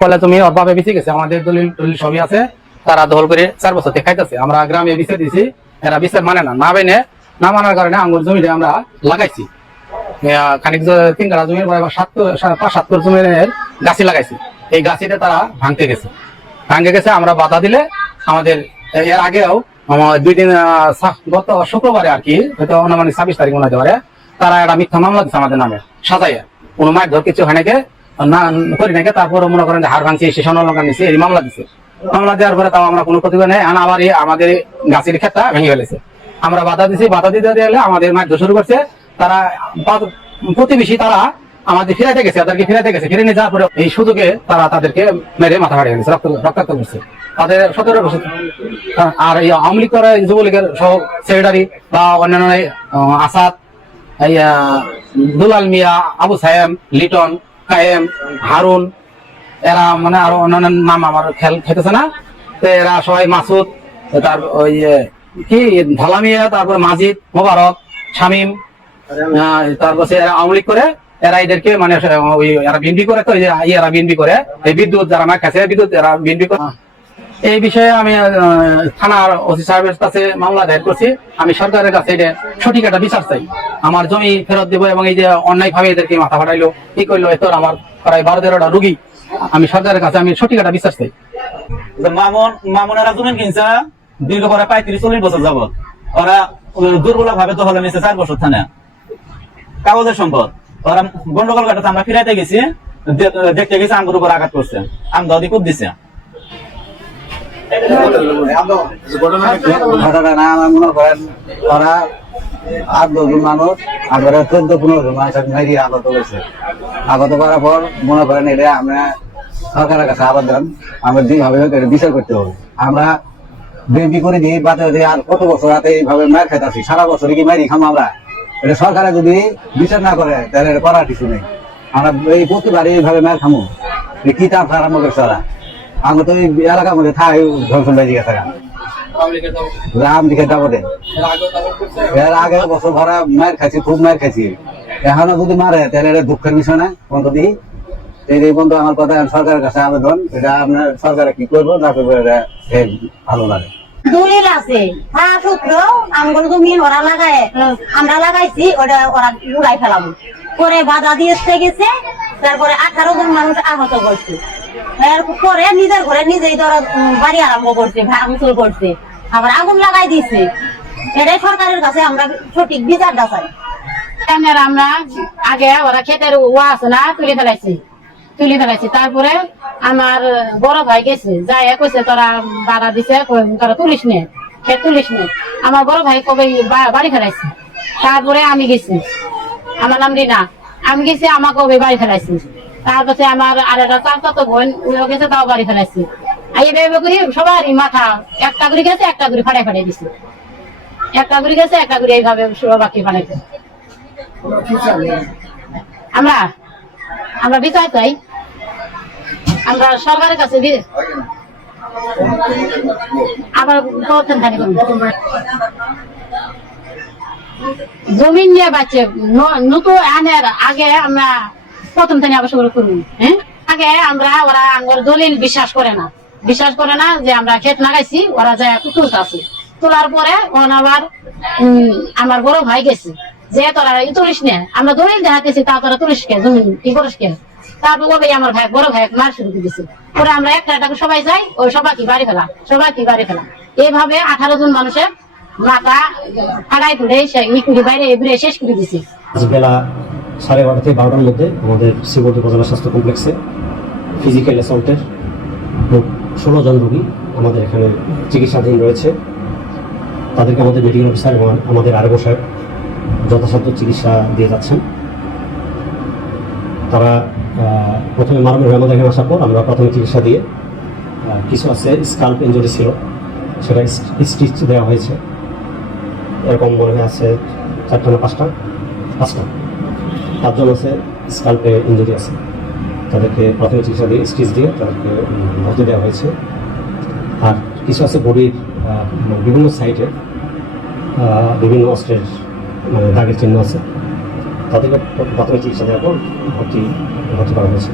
ফলে তুমি অভাবে বেঁচে গেছে, আমাদের দলিল টলিল সবই আছে, তারা দখল করে 4 বছর থেকে খাইতেছে। আমরা গ্রামে বিচার দিছি, এরা বিচার মানে না মেনে, না মানার কারণে আঙ্গুর জমিতে আমরা লাগাইছি খানিক 3 কাঠা জমির 5-7 জমির গাছি লাগাইছি। এই গাছিটা তারা ভাঙতে গেছে। আমরা বাধা দিলে আমাদের এর আগেও 2 দিন গত শুক্রবারে আর কি, হয়তো অনুমানিক 26 তারিখ মনে হতে পারে, তারা একটা মিথ্যা মামলা দিচ্ছে আমাদের নামে সাজাইয়া, কোনো মায়ের ধর কিছু হয় নাকি না করি নাকি। তারপরে মনে করেন যে হার ভাঙছে, স্টেশন অলঙ্কার নিচ্ছে, এই মামলা দিচ্ছে। মামলা দেওয়ার পরে তাও আমরা কোনো প্রতিবাদ নেই, আবার আমাদের গাছের ক্ষেতটা ভেঙে ফেলেছে। আমরা বাধা দিছি, বাধা দিতে গেলে আমাদের মারধর শুরু করছে। তারা প্রতিবেশী তারা আমাদের ফিরাইতে গেছে, তাদেরকে ফিরাইতে গেছে। ফিরে নিয়ে যাওয়ার পরে এই সুযোগে তারা তাদেরকে মেরে মাথা ফাটিয়ে গেছে, রক্তাক্ত করছে তাদের 17 বছর। আর এই আওয়ামী লীগ করে যুবলীগের সহ সেক্রেটারি বা অন্যান্য আসাদ, দুলাল মিয়া, আবু সায়েম, লিটন, কায়েম, হারুন, এরা মানে আরো অন্যান্য নাম আমার খেয়াল খেতেছে না, তো এরা সবাই মাসুদ, তার ওই কি ঢালা মিয়া, তারপর মাজিদ, মোবারক, শামীম, তারপর এরা আওয়ামী লীগ করে, এরা এদেরকে মানে ওই এরা বিএনপি করে, তো এরা বিএনপি করে, এই বিদ্যুৎ যারা মার খাচ্ছে বিদ্যুৎ এরা বিএনপি করে। এই বিষয়ে আমি থানার ওসি সাহেবের কাছে মামলা দায়ের করছি। আমি সরকারের কাছে এটা সঠিক একটা বিচার চাই, আমার জমি ফেরত দেবো। এবং এই যে অন্যায় ভাবে এদেরকে মাথা ফাটাইলো, কি করলো, এত আমার প্রায় 12-13টা রুগী, আমি সরকারের কাছে আমি সঠিক একটা বিচার চাই। মামুনেরা জমিন কিনছে দীর্ঘ পরে 35-40 বছর যাবত, ওরা দুর্বল ভাবে তো হলে নিচ্ছে 4 বছর থানা কাগজের সম্পদ। ওরা গন্ডগোল কাটাতে আমরা ফিরাইতে গেছি, দেখতে গেছি আঙ্গুর উপর আঘাত করছে, আমদা ওদিক দিচ্ছে। ঘটনা না আমার মনে করেন ওরা 8-10 জন মানুষ আগরে 14-15 জন মানুষ মেরি আগত করেছে। আগত করার পর মনে করেন এটা আমরা সরকারের কাছে আবেদন, আমরা যেভাবে বিচার করতে হবে। আমরা বেবি করে দিই বাতে দিয়ে আর কত বছর রাতে এইভাবে মার খাইতেছি, সারা বছরে কি মারি খাম আমরা। এটা সরকারে যদি বিচার না করে তাহলে এটা করার কিছু নেই। আমরা এই প্রতিবারই এইভাবে মার খামো, কি তার আরম্ভ করছে ওরা। আমরা তো এই এলাকার মধ্যে থাই ধ্বংসন বেজে গেছে রাম দিকে দাবতে। এর আগে বছর ভরা মায়ের খাইছি, খুব মায়ের খাইছি। এখনো যদি মারে তাহলে এটা দুঃখের বিষয় না বন্ধু দিই। এই বন্ধু আমার কথা সরকারের কাছে আবেদন, এটা আপনার সরকারে কি করবো না করবো এটা ভালো লাগে। দলিল আছে, সূত্র আমগুলো জমি ওরা লাগায়, আমরা লাগাইছি, ওটা ওরা উড়াই ফেলাবো পরে বাধা দিয়ে গেছে। তারপরে 18 জন মানুষ আহত করছে। এরপরে নিজের ঘরে নিজেই ধরো বাড়ি আরম্ভ করছে, ভাঙচুর করছে, আবার আগুন লাগাই দিচ্ছে। এটাই সরকারের কাছে আমরা সঠিক বিচারটা চাই। আমরা আগে ওরা ক্ষেতের ওয়া আছে না তুলে ফেলাইছি। তারপরে আমার বড় ভাই গেছে, যাই কইছে তোরা বাধা দিছে, তোরা তুলিস নে, ক্ষেত তুলিস নে। আমার বড় ভাই কবে বাড়ি ফেলাইছে। তারপরে আমি গেছি, আমার নাম রিনা, আমি গেছি, আমাকে কবে বাড়ি ফেলাইছি। তারপরে আমার আর একটা চাচাতো বোন ওইও গেছে, তাও বাড়ি ফেলাইছি। এইভাবে করি সবারই মাথা একটা করে গেছে, একটা করে ফাটাই দিছে, একটা করে গেছে, একটা করে এইভাবে বাকি ফাটাইছে। আমরা বিচার চাই, আমরা সরকারের কাছে আবার জমিন নিয়ে বাচ্চা নতুন আনের আগে আমরা প্রথম থেকে আবার শুরু করবো। হ্যাঁ, আগে আমরা ওরা আঙ্গুর দলিল বিশ্বাস করে না যে আমরা ক্ষেত লাগাইছি, ওরা যায় তুলতে তোলার পরে আবার আমার বড় ভাই গেছে যে তোরা তুলিস নে, আমরা দলিল দেখাতেছি, তা তোরা তুলিস কে, জমিন কি করিস কে। তারপর ওই আমার ভাই বড় ভাই মার শুরু দিয়েছে। পরে আমরা একটা সবাই যাই, ওই সবাইকে বাড়ি ফেলা। এইভাবে 18 জন মানুষের মাথা ফাড়াই তুলে বাইরে এবারে শেষ করে দিছে। বেলা 12:30 থেকে 12টার মধ্যে আমাদের শ্রীবর্ধী উপজেলা স্বাস্থ্য কমপ্লেক্সে ফিজিক্যাল অ্যাসল্টের 16 জন রোগী আমাদের এখানে চিকিৎসাধীন রয়েছে। তাদেরকে আমাদের মেডিকেল অফিসার এবং আমাদের আরো সাহেব যথাসাধ্য চিকিৎসা দিয়ে যাচ্ছেন। তারা প্রথমে মারামারি হয়ে আমাদের এখানে আসার পর আমরা প্রাথমিক চিকিৎসা দিয়ে কিছু আছে স্কাল্প ইঞ্জুরি ছিল, সেটা স্টিচ দেওয়া হয়েছে। এরকম মনে হয় আছে 4টা না 5টা 5জন আছে স্কাল্পে ইঞ্জুরি আছে, তাদেরকে প্রাথমিক চিকিৎসা দিয়ে স্টিচ দিয়ে তাদেরকে ভর্তি দেওয়া হয়েছে। আর কিছু আছে বডির বিভিন্ন সাইডে বিভিন্ন অস্ত্রের মানে দাগের চিহ্ন আছে, তাদেরকে প্রাথমিক চিকিৎসা দেওয়ার পর ভর্তি করা হয়েছে।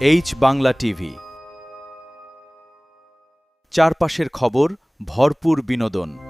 এইচ বাংলা টিভি, চারপাশের খবর, ভরপুর বিনোদন।